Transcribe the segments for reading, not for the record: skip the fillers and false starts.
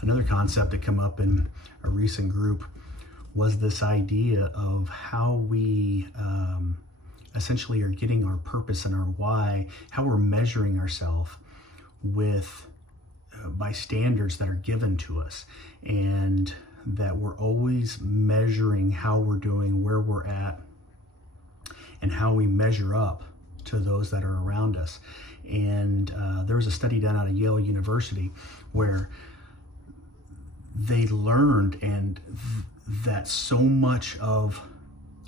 Another concept that came up in a recent group was this idea of how we essentially are getting our purpose and our why, how we're measuring ourselves with by standards that are given to us, and that we're always measuring how we're doing, where we're at, and how we measure up to those that are around us. And there was a study done out of Yale University where they learned that so much of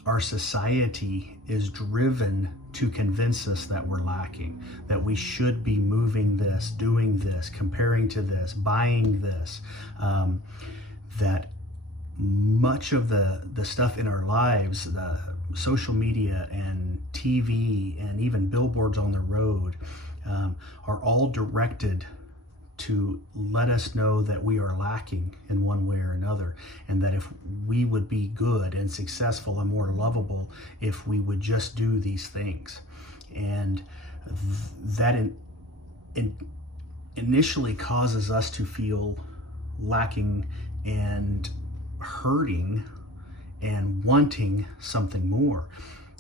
our society is driven to convince us that we're lacking, that we should be moving this, doing this, comparing to this, buying this, that much of the stuff in our lives, the social media and TV and even billboards on the road, are all directed to let us know that we are lacking in one way or another, and that if we would be good and successful and more lovable if we would just do these things. And that initially causes us to feel lacking and hurting and wanting something more.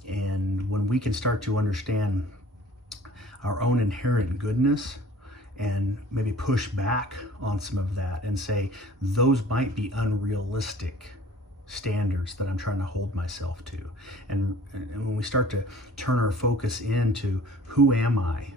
And when we can start to understand our own inherent goodness and maybe push back on some of that and say, those might be unrealistic standards that I'm trying to hold myself to. And when we start to turn our focus into who am I?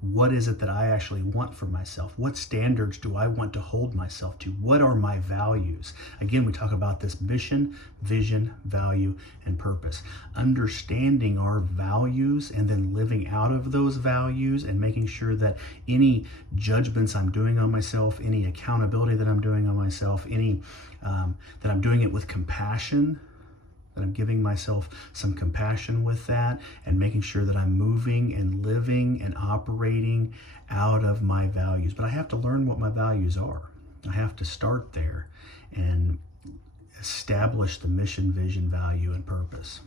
What is it that I actually want for myself? What standards do I want to hold myself to? What are my values? Again, we talk about this mission, vision, value, and purpose. Understanding our values and then living out of those values and making sure that any judgments I'm doing on myself, any accountability that I'm doing on myself, that I'm doing it with compassion, that I'm giving myself some compassion with that, and making sure that I'm moving and living and operating out of my values. But I have to learn what my values are. I have to start there and establish the mission, vision, value, and purpose.